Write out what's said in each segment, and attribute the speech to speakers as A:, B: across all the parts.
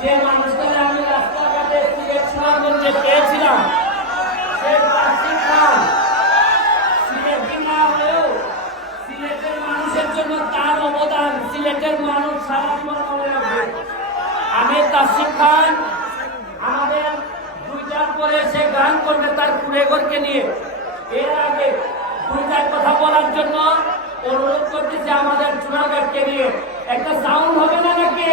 A: যে মানুষটাকে আমি রাস্তাঘাটে সিলেট সুনামগঞ্জে পেয়েছিলাম, সে তাসিম খান সিলেটি না হলেও সিলেটের মানুষের জন্য তার অবদান সিলেটের মানুষ সারা মনে রাখবে। আমি তাসিম খান, আমাদের দুইটার পরে সে গান করবে তার কুড়েগরকে নিয়ে। এর আগে দুইটার কথা বলার জন্য অনুরোধ করতেছি আমাদের চুনাগারকে নিয়ে। একটা সাউন্ড হবে না নাকি?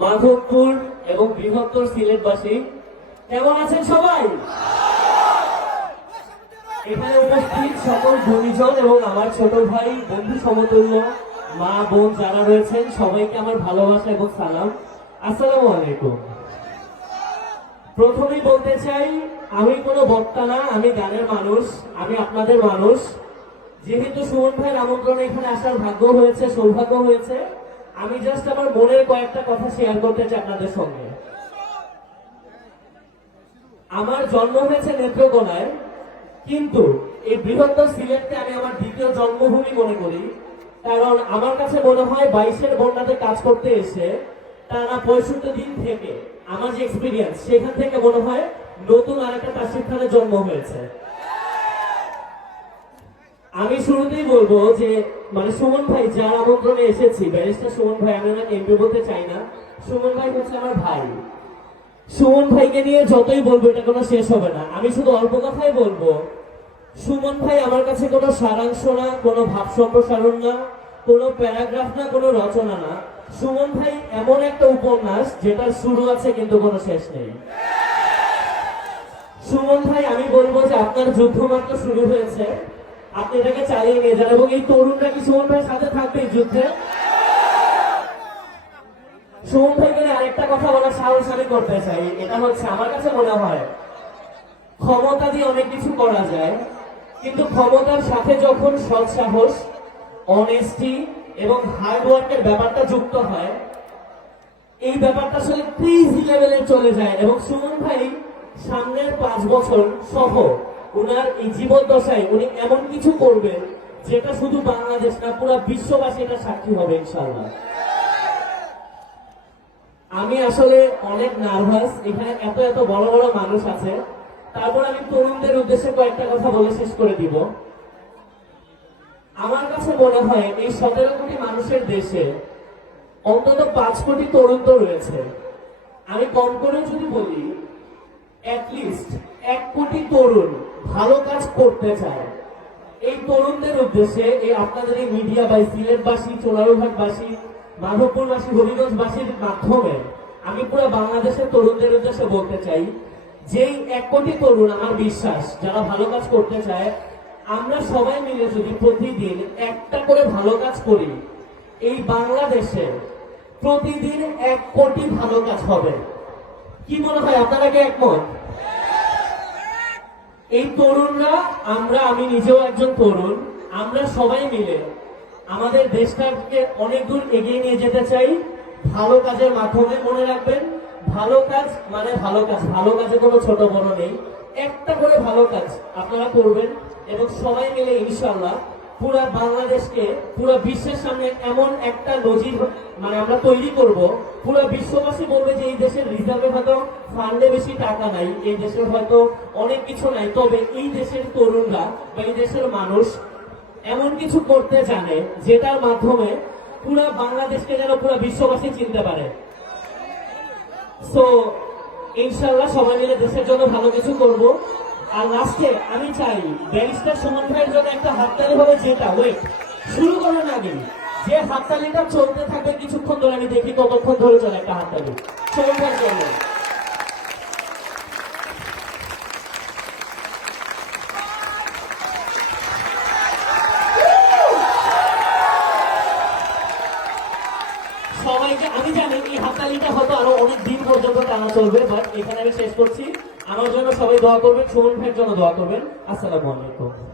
B: মাধবপুর এবং বৃহত্তর সিলেটবাসী কেমন আছেন সবাই? এখানে উপস্থিত সকল গুণীজন এবং আমার ছোট ভাই বন্ধু সমতুল্য মা বোন যারা রয়েছেন সবাইকে আমার ভালোবাসা এবং সালাম। আসসালামু প্রথমেই বলতে চাই, আমি কোনো বক্তা না, আমি গানের মানুষ, আমি আপনাদের মানুষ। যেহেতু সুমন ভাইয়ের আমন্ত্রণে এখানে আসার ভাগ্য হয়েছে, সৌভাগ্য হয়েছে, আমি জাস্ট আমার মনের কয়েকটা কথা শেয়ার করতে চাই আপনাদের সঙ্গে। আমার জন্ম হয়েছে নেত্রকোনায়, কিন্তু এই বৃহত্তর সিলেটকে আমি আমার দ্বিতীয় জন্মভূমি মনে করি, কারণ আমার কাছে মনে হয় বাইশের বন্যাতে কাজ করতে এসে টানা পঁয়ষট্টি দিন থেকে আমার যে এক্সপিরিয়েন্স সেখান থেকে মনে হয় নতুন আরেকটা তাসিফ খানের জন্ম হয়েছে। আমি শুরুতেই বলব যে মানে সুমন ভাই, যার আমন্ত্রণে এসেছি, ব্যারিস্টার সুমন ভাই, আমি ওনাকে এমপি বলতে চাই না। সুমন ভাই হচ্ছে আমার ভাই। সুমন ভাইকে নিয়ে যতই বলব, এটা কোনো শেষ হবে না। আমি শুধু অল্প কথাই বলব, সুমন ভাই আমার কাছে কোনো সারাংশ না, কোনো ভাব সম্প্রসারণ না, কোনো প্যারাগ্রাফ না, কোনো রচনা না। সুমন ভাই, এমন একটা উপন্যাস যেটার শুরু আছে কিন্তু কোনো শেষ নেই। সুমন ভাই, আমি বলব যে আপনার যুদ্ধ মাত্র শুরু হয়েছে। আপনি এটাকে চালিয়ে নিয়ে যান। এবং এই তরুণরা কি সুমন ভাইয়ের সাথে থাকবে এই যুদ্ধে? সুমন ভাইকে নিয়ে আরেকটা কথা বলার সাহস আমি করতে চাই। এটা হচ্ছে, আমার কাছে মনে হয়, ক্ষমতা দিয়ে অনেক কিছু করা যায়। কিন্তু ক্ষমতার সাথে যখন সৎ সাহস অনেস্টি এবং হার্ড ওয়ার্কের ব্যাপারটা যুক্ত হয়, এই ব্যাপারটা আসলে ক্রিজি লেভেলে চলে যায় এবং সুমন ভাই সামনের পাঁচ বছর সহ ওনার এই জীবন দশায় উনি এমন কিছু করবেন যেটা শুধু বাংলাদেশ না, পুরো বিশ্ববাসী এটা সাক্ষী হবে ইনশাল্লাহ আমি আসলে অনেক নার্ভাস এখানে এত এত বড় বড় মানুষ আছে। তারপর আমি তরুণদের উদ্দেশ্যে কয়েকটা কথা বলে শেষ করে দিব। আমার কাছে মনে হয় এই সতেরো কোটি মানুষের দেশে অন্তত পাঁচ কোটি তরুণ তো রয়েছে। আমি কম করে যদি বলি এক কোটি তরুণ ভালো কাজ করতে চায়। এই তরুণদের উদ্দেশ্যে এই আপনাদের এই মিডিয়া বা সিলেটবাসী চোলারঘাটবাসী মাধবপুরবাসী, হরিগঞ্জবাসীর মাধ্যমে আমি পুরো বাংলাদেশের তরুণদের উদ্দেশ্যে বলতে চাই, যেই এক কোটি তরুণ, আমার বিশ্বাস, যারা ভালো কাজ করতে চায় আমরা সবাই মিলে যদি প্রতিদিন একটা করে ভালো কাজ করি, এই বাংলাদেশে প্রতিদিন এক কোটি ভালো কাজ হবে। কি মনে হয়, আপনারা কি একমত? এই তরুণরা, আমরা, আমি নিজেও একজন তরুণ, আমরা সবাই মিলে আমাদের দেশটাকে অনেক দূর এগিয়ে নিয়ে যেতে চাই। ভালো কাজের মাধ্যমে মনে রাখবেন, ভালো কাজ মানে ভালো কাজ, ভালো কাজে কোনো ছোট বড় নেই। একটা করে ভালো কাজ আপনারা করবেন। এবং সবাই মিলে ইনশাল্লাহ পুরা বাংলাদেশকে, পুরো বিশ্বের সামনে এমন একটা নজির মানে আমরা তৈরি করব। পুরো বিশ্ববাসী বলবে যে এই দেশের রিজার্ভে হয়তো ফান্ডে বেশি টাকা নাই, এই দেশের হয়তো অনেক কিছু নাই। তবে এই দেশের তরুণরা বা এই দেশের মানুষ এমন কিছু করতে জানে, যেটার মাধ্যমে পুরো বাংলাদেশকে যেন পুরো বিশ্ববাসী চিনতে পারে। সো ইনশাল্লাহ সবাই মিলে দেশের জন্য ভালো কিছু করব। আর লাস্টে আমি চাই ব্যারিস্টার সুমন ভাইয়ের জন্য একটা হাততালি হবে যেটা ওয়েট শুরু করার আগে যে হাততালিটা চলতে থাকবে কিছুক্ষণ ধরে, আমি দেখি কতক্ষণ ধরে চলে একটা হাততালি। সুমন ভাইয়ের জন্য। সবাইকে, আমি জানি এই হাততালিটা হয়তো আরও অনেক দিন পর্যন্ত টানা চলবে বাট এখানে আমি শেষ করছি। আমার জন্য সবাই দোয়া করবেন সুমন ভাইয়ের জন্য দোয়া করবেন। আসসালামু আলাইকুম।